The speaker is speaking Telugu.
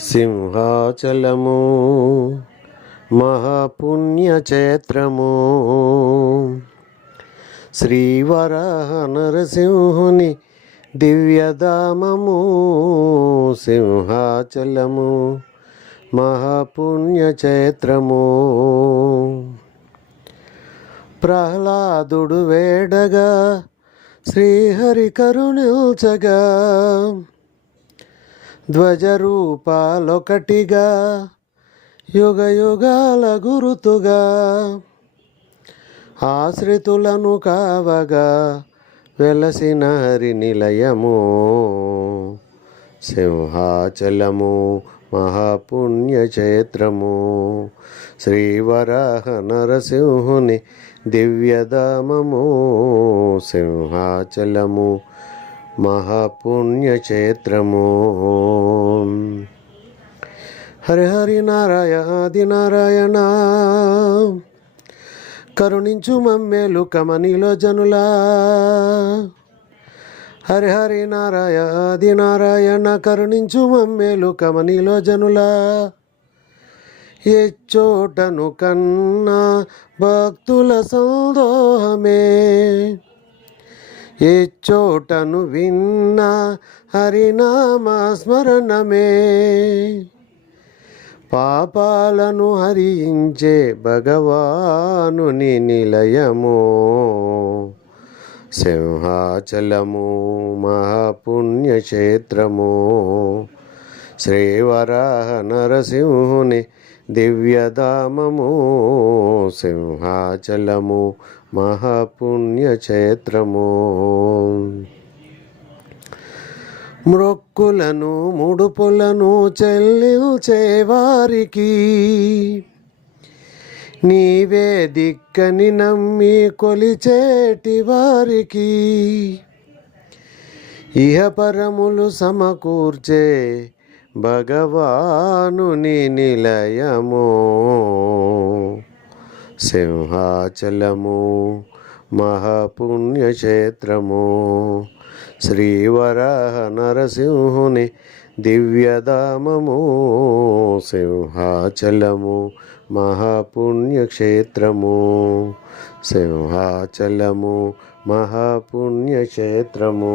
సింహాచలము మహాపుణ్యక్షేత్రము. శ్రీవరాహ నరసింహుని దివ్యధామము. సింహాచలము మహాపుణ్యక్షేత్రము. ప్రహ్లాదుడు వేడగా శ్రీహరి కరుణించగా, ధ్వజరూపాలొకటిగా యుగ యుగాల గురుతుగా, ఆశ్రితులను కావగా వెలసిన హరి నిలయము. సింహాచలము మహాపుణ్యక్షేత్రము. శ్రీవరాహ నరసింహుని దివ్యధామము. సింహాచలము మహాపుణ్యక్షేత్రము. హరి హరి నారాయణాది నారాయణ, కరుణించు మమ్మేలు కమనిలో జనులా. హరి హరి నారాయణాది నారాయణ, కరుణించు మమ్మేలు కమనిలో జనులా. ఏ చోటను కన్నా భక్తుల సందోహమే, ఏ చోటను విన్నా హరినామ స్మరణమే. పాపాలను హరించే భగవానుని నిలయము. సింహాచలము మహాపుణ్యక్షేత్రము. శ్రీవరాహ నరసింహుని దివ్యధామము. సింహాచలము మహాపుణ్యక్షేత్రము. మ్రొక్కులను ముడుపులను చెల్లించేవారికి నీవే దిక్కని నమ్మి కొలిచేటి వారికి, ఇహపరములు సమకూర్చే భగవానుని నిలయము. సింహాచలము మహాపుణ్యక్షేత్రము. శ్రీవరాహ నరసింహుని దివ్యధామము. సింహాచలము మహాపుణ్యక్షేత్రము. సింహాచలము మహాపుణ్యక్షేత్రము.